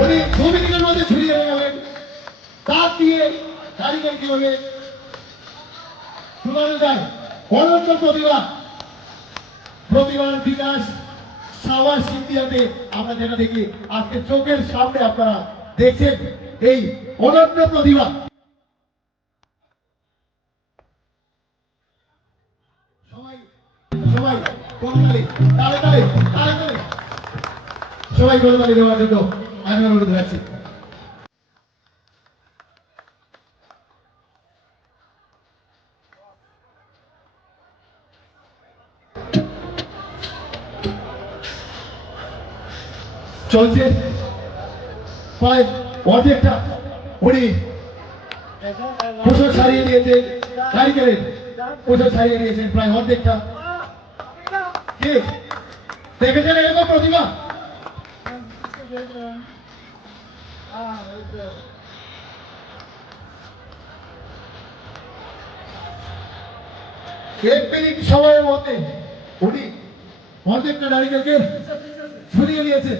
উনি 2 মিনিটের মধ্যে ছুরিয়ে গেলেন তার দিয়ে কারিগর কিভাবে শুনানো যায় অনন্ত প্রতিভার বিকাশ সাওয়ার সিদ্ধিয়াতে আমরা যেটা দেখি আজকে চোখের সামনে আপনারা দেখছেন এই অনন্ত প্রতিভা। সবাই সবাই করতালি তালে তালে তালে তালে সবাই করতালি দেওয়ার জন্য আমি অনুরোধ রাখছি। চলছে প্রায় অর্ধেকটা উনি পোশাক সারিয়ে দিয়েছেন কারিগরের পোশাক সারিয়ে দিয়েছেন প্রায় অর্ধেকটা। কে দেখেছেন এরকম প্রতিভা? এক মিনিট সময়ের মধ্যে উনি অর্ধেকটা নারীদেরকে ছড়িয়ে দিয়েছে।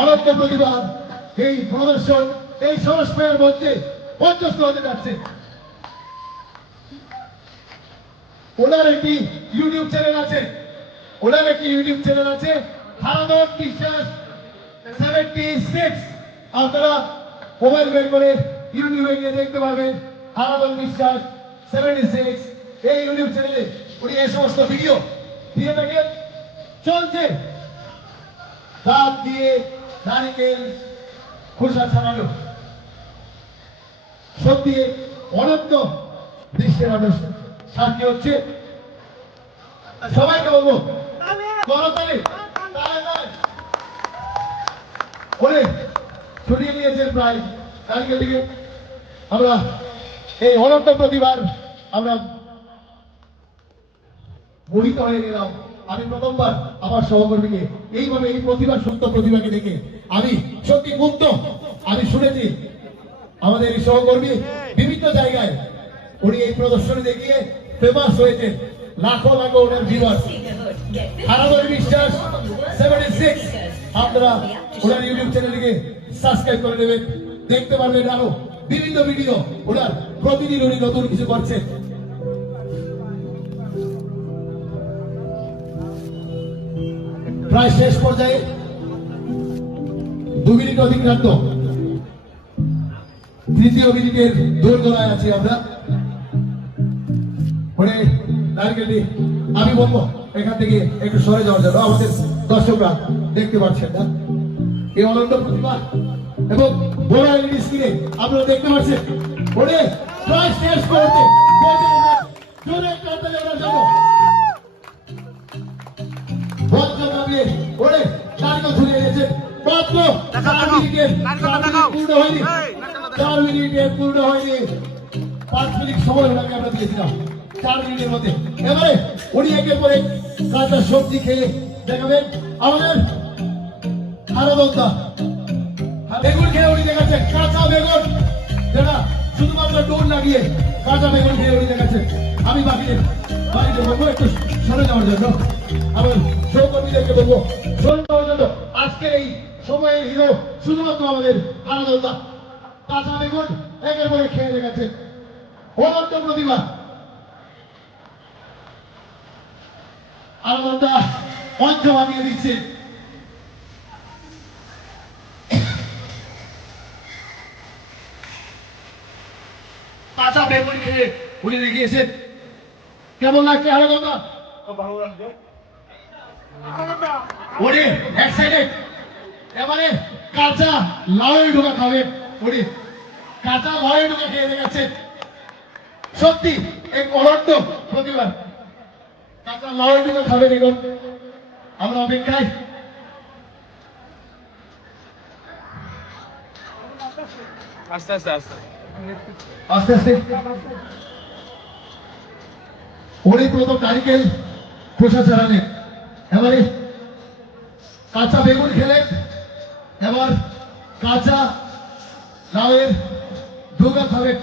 অনন্ত প্রতিভা এই প্রদর্শন এই সংস্কারের মধ্যে মঞ্চস্থ হতে যাচ্ছে। ওনার একটি ইউটিউব চ্যানেল আছে, হারাধন বিশ্বাস 76। আপনারা মোবাইল বের করে ইউটিউবে গিয়ে দেখতে পারবেন হারাধন বিশ্বাস 76 এই ইউটিউব চ্যানেলে উনি এই সমস্ত ভিডিও দিয়ে থাকেন। চলছে দাঁত দিয়ে নারিকেল খোসা ছাড়ানো, সত্যি অনন্ত দৃশ্যের মানুষ সাক্ষী হচ্ছে। সবাইকে বলবো করতালি বলে ছড়িয়ে নিয়েছেন প্রায় নারিকেল দিকে। আমরা এই অনন্ত প্রতিভার আমরা মোহিত হয়ে গেলাম। আমি প্রথমবার আমার সহকর্মীকে এইভাবে এই প্রতিভার সত্য প্রতিভাকে দেখে আমি সত্যি মুগ্ধ। আমি শুনেছি আমাদের এই সহকর্মী বিভিন্ন জায়গায় উনি এই প্রদর্শনী দেখিয়ে ফেমাস হয়েছেন, লাখো লাখো ওনার ভিউয়ার্স। হারাধন বিশ্বাস 76 আপনারা ওনার ইউটিউব চ্যানেলকে সাবস্ক্রাইব করে নেবেন, দেখতে পারবেন আরো বিভিন্ন ভিডিও ওনার। প্রতিদিন উনি নতুন কিছু করছেন। প্রায় শেষ পর্যায়ে 2 মিনিট অতিক্রান্ত, তৃতীয় মিনিটের দোরগোড়ায় আছি আমরা। নারকেলটি আমি বলবো এখান থেকে একটু সরে যাওয়ার জন্য, আমাদের দর্শকরা দেখতে পাচ্ছেন না এই অনন্ত প্রতিভা এবং বড় এলইডি স্ক্রিনে আপনারা দেখতে পাচ্ছেন। প্রায় শেষ করতে জোরে করতালি ওনার জন্য। নারকেল ছুড়ে এনেছেন মাত্র 4 মিনিটের পূর্ণ হয়নি। 5 মিনিট সময় ওনাকে আমরা দিয়েছিলাম 4 মিনিটের মধ্যে। এবারে উনি একের পরে কাঁচা সবজি খেয়ে দেখাবেন আমাদের হারাধনদা। বেগুন খেয়ে উনি দেখাচ্ছেন কাঁচা বেগুন, যেটা শুধুমাত্র ডোর লাগিয়ে কাঁচা বেগুন খেয়ে উনি দেখাচ্ছেন। আমি বাকিদের বলবো একটু সরে যাওয়ার জন্য, আমার সহকর্মীদেরকে বলবো সরে যাওয়ার জন্য। আজকের এই সময়ের হিরো শুধুমাত্র আমাদের হারাধনদা। কাঁচা বেগুন একের পরে খেয়ে দেখাচ্ছেন, অনন্ত প্রতিভা। হারাধনদা মঞ্চ বানিয়ে দিচ্ছে। কাঁচা বেগুন খেয়ে উনি দেখিয়েছেন। কেমন লাগছে হারাধনদা? ভালো লাগছে। উনি এক্সাইটেড। এবারে কাঁচা লাউয়ের ঢোকা খাবেন। উনি কাঁচা লাউয়ের ঢোকা খেয়ে দেখাচ্ছেন। সত্যি এক অনন্ত প্রতিভা। কাঁচা লাউয়ের ঢোকা খাবেন এখন। আমরা অপেক্ষায়। আস্তে আস্তে আস্তে আস্তে আস্তে উনি প্রথম নারিকেল খোসা ছাড়ালেন, এবারে কাঁচা বেগুন খেলেন, এবার কাঁচা লাউয়ের ডোকা খাবেন।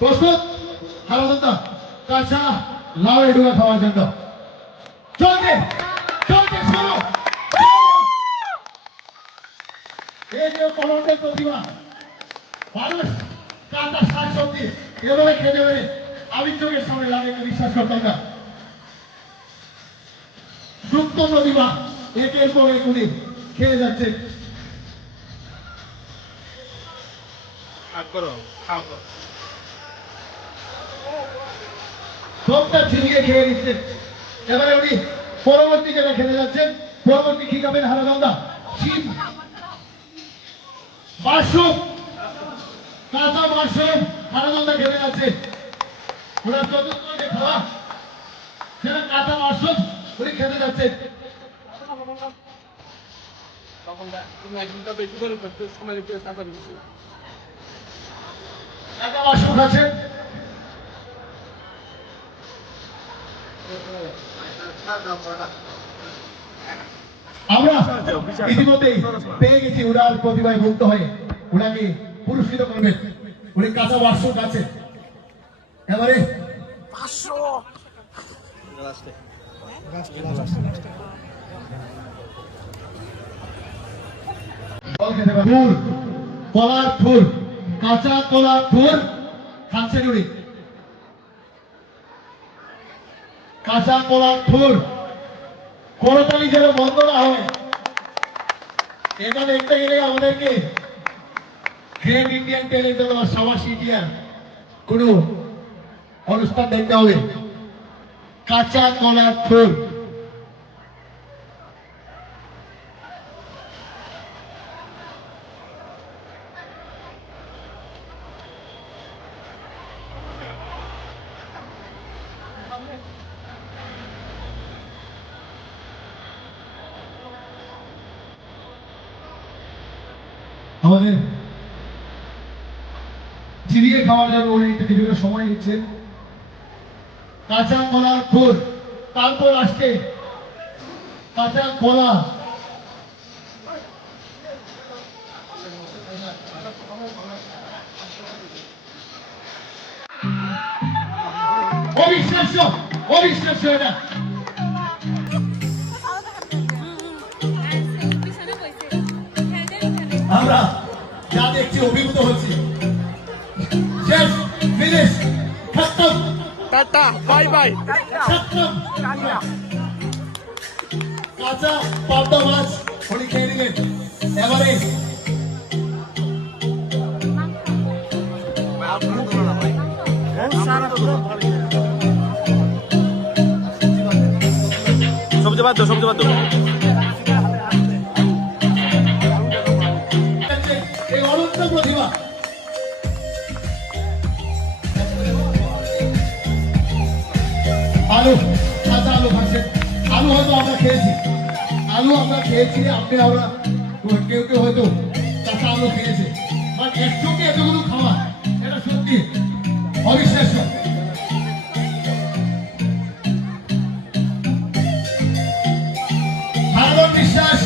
প্রস্তুত হারাধনদা? কাঁচা লাউ এডুয়া খাওয়ার জন্য চলছে চলছে শুরু এই যে কলমের প্রতিভা মানুষ কাঁচা শাক সবজি এভাবে খেতে হবে আমি চোখের সামনে লাগে বিশ্বাস করতাম না সুপ্ত প্রতিভা একের পর এক উনি খেয়ে যাচ্ছে সবটা ছিনিয়ে খেয়ে নিচ্ছে এবারে উনি পরবর্তী যেটা খেতে যাচ্ছেন পরবর্তী কি খাবেন হারাগন্ধা শিম মাশরুম কাঁচা মাশরুম হারাগন্ধা খেতে যাচ্ছে ওনার চতুর্থ যে খাওয়া সেটা কাঁচা মাশরুম উনি খেতে যাচ্ছে কাঁচা মাশরুম খাচ্ছেন আমরা ইতিমধ্যেই পেয়ে গেছি উনার প্রতিভায় মুক্ত হয়ে উনাকে পুরস্কৃত করবেন উনি কাঁচা মাশরুম খাচ্ছেন এবারে ফুল কলার ফুল কাঁচা কলার ফুল খাচ্ছেন উনি কাঁচা কলার ফুল করতালি যেন বন্ধ না হয় এটা দেখতে গেলে আমাদেরকে গ্রেট ইন্ডিয়ান ট্যালেন্ট বা সাবাস ইন্ডিয়ান কোন অনুষ্ঠান দেখতে হবে কাঁচা কলার ফুল আমাদের চিবিয়ে খাওয়ার জন্য উনি দীর্ঘ সময় নিচ্ছেন কাঁচা কলার ফুল তারপর আসছে কাঁচা কলা অবিশ্বাস্য অবিশ্বাস্য এটা আমরা যা দেখছি অভিভূত হচ্ছি শেষ ফিনিশ খতম টাটা বাই বাই খতম কাঁচা পাবদা মাছ উনি খেয়ে নিলেন এবারে সবজি বাদ সবজি বাদ এই অনন্ত প্রতিভা আলু কাঁচা আলু খাচ্ছেন আলু হয়তো আমরা খেয়েছি আপনি আমরা কেউ কেউ হয়তো কাঁচা আলু খেয়েছে বাট একসঙ্গে এতগুলো খাওয়া এটা সত্যি অবিশ্বাস্য বিশ্বাস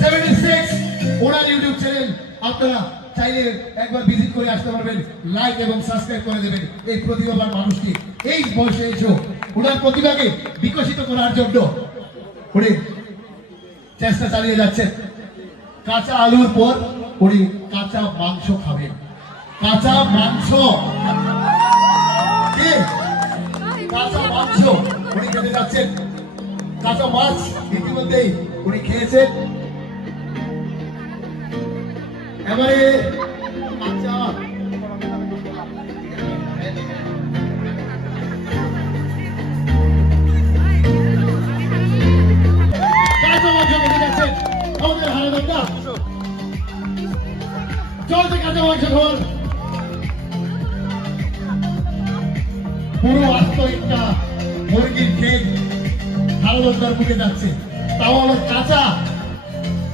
76 ওনার ইউটিউব চ্যানেল আপনারা চাইলে একবার ভিজিট করে আসতে পারবেন লাইক এবং সাবস্ক্রাইব করে দেবেন এই প্রতিভাবান মানুষটি এই বয়সে এসে ওনার প্রতিভাকে বিকশিত করার জন্য উনি চেষ্টা চালিয়ে যাচ্ছেন কাঁচা আলুর পর উনি কাঁচা মাংস খাবেন কাঁচা মাংস কাঁচা মাংস উনি খেতে যাচ্ছেন কাঁচা মাছ ইতিমধ্যেই উনি খেয়েছেন এবারে কাঁচা মাংস খেতে যাচ্ছেন আমাদের হারাদারটা চলছে কাঁচা মাংস খাওয়ার পুরো আস্তরিকটা মুরগির কেক হারাদার মুখে যাচ্ছে তাও আমার কাঁচা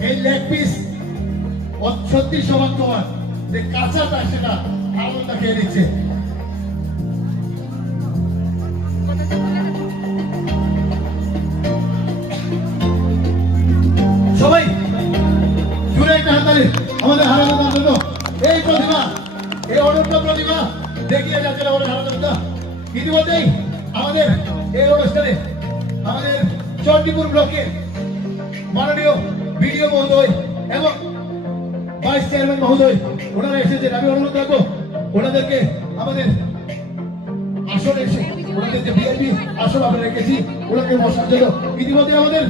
এই লেগ পিস সত্যি সমান তোমার যে কাঁচাটা সেটা হারাদারটা খেয়ে নিচ্ছে সবাই জুড়ে একটা হাততালি আমাদের হারাদার জন্য এই প্রতিভা এই অনন্য প্রতিভা দেখিয়ে যাচ্ছে আমাদের হারাদার ইতিমধ্যেই আমাদের এই অনুষ্ঠানে আমাদের চণ্ডীপুর ব্লকের মাননীয় বিডিও মহোদয় এবং ভাইস চেয়ারম্যান মহোদয় ওনারা এসেছেন। আমি অনুরোধ রাখবো ওনাদেরকে আমাদের আসনে এসে ওনাদের যে ভিআইপি আসন আমরা রেখেছি ওনাকে বসার জন্য। ইতিমধ্যে আমাদের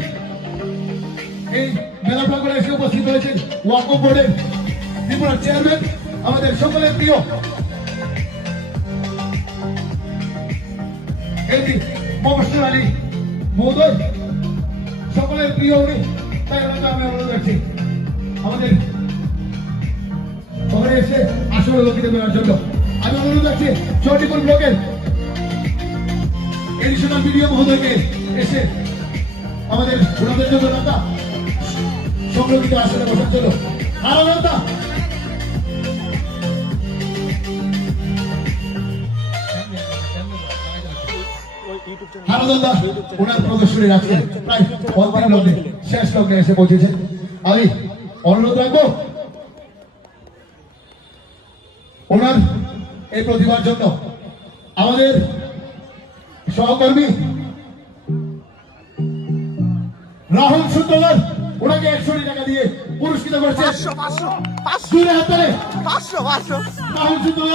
এই মেলা প্রাঙ্গণে এসে উপস্থিত হয়েছেন ওয়াকফ বোর্ডের ত্রিপুরার চেয়ারম্যান, আমাদের সকলের প্রিয় এমপি মফস্বর আলী মহোদয়, সকলের প্রিয় উনি। তাই ওনাকে আমি অনুরোধ রাখছি আমাদের শহরে এসে আসলে লোকিত মেলার জন্য। আমি অনুরোধ রাখছি চণ্ডীপুর ব্লকের এডিশনাল বিডিও মহোদয়কে এসে আমাদের ওনাদের জন্য রাখা সংরক্ষিত আসনে বসার জন্য। আলাদা আনন্দা ওনার প্রদর্শনী রাখছেন প্রায় অন্তিম লগ্নে, শেষ লগ্নে এসে পৌঁছেছেন। আমি অনুরোধ রাখবো ওনার এই প্রতিভার জন্য আমাদের সহকর্মী রাহুল সুন্দর ওনাকে 100 টাকা দিয়ে পুরস্কৃত করছে। দুই হাতে রাহুল সুন্দর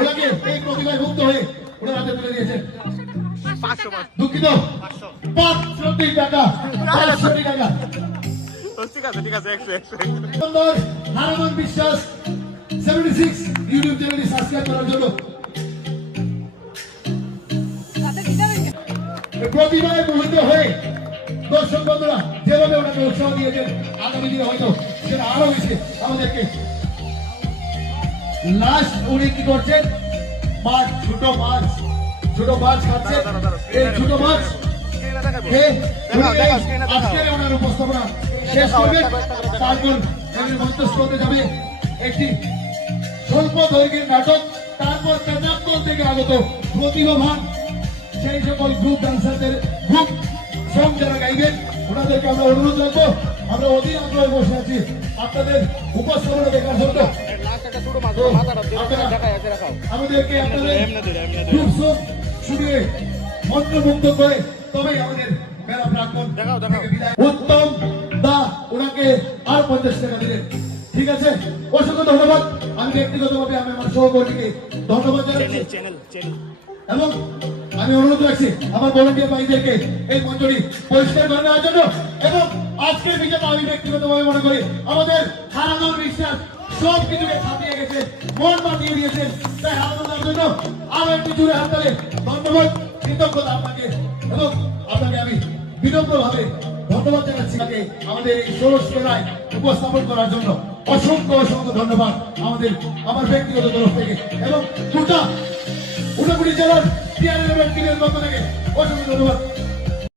ওনাকে এই প্রতিভায় মুক্ত হয়ে ওনার হাতে তুলে দিয়েছেন। দুঃখিত 500 টাকা, 500 টাকা। সুন্দর হারামান বিশ্বাস 76 ইউটিউব চ্যানেলটি সাবস্ক্রাইব করার জন্য। প্রতিভায় মোহিত হয়ে দর্শক বন্ধুরা যেভাবে ওনাকে উৎসাহ দিয়েছেন, আগামী দিনে হয়তো সেটা আরো বেশি আমাদেরকে। লাস্ট উনি কি করছেন, মাছ, ছোট মাছ খাচ্ছেন। এই ছোট মাছ আজকের ওনার উপস্থাপনা শেষ করবে, তারপর মঞ্চস্থতে যাবে একটি স্বল্প দৈর্ঘ্যের নাটক। তারপর তেজাবতল থেকে আগত প্রতিভাবান সেই সকল গ্রুপ ডান্সারদের গ্রুপ সং যারা গাইবেন ওনাদেরকে আমরা অনুরোধ রাখবো। আমরা অধীর আগ্রহে বসে আছি আপনাদের উপস্থাপনা দেখার জন্য। আমাদেরকে আপনাদের গ্রুপ সং শুনিয়ে মন্ত্রমুগ্ধ করে তবেই আমাদের মেলা প্রাঙ্গণ থেকে বিদায়। উত্তম দা ওনাকে আর 50 টাকা দিলেন। ঠিক আছে, অসংখ্য ধন্যবাদ। আমি ব্যক্তিগতভাবে আমি আমার সহকর্মীকে ধন্যবাদ জানাচ্ছি এবং আমি অনুরোধ রাখছি আমার ভলান্টিয়ার ভাইদেরকে এই মঞ্চটি পরিষ্কার করে নেওয়ার জন্য। এবং আজকের বিজেতা আমি ব্যক্তিগতভাবে মনে করি আমাদের হারানোর বিশ্বাস সব কিছুকে ছাপিয়ে গেছে, মন বাঁধিয়ে দিয়েছেন। তাই হারানোর জন্য আরো একটু জুড়ে হাততালি ধন্যবাদ, কৃতজ্ঞতা আপনাকে। এবং আপনাকে আমি বিনম্রভাবে ধন্যবাদ জানাচ্ছি আমাদের এই ষোড়শ মেলায় উপস্থাপন করার জন্য। অসংখ্য ধন্যবাদ আমার ব্যক্তিগত তরফ থেকে এবং গোটা উনাকুড়ি জেলার টিআরএল টিমের পক্ষ থেকে অসংখ্য ধন্যবাদ।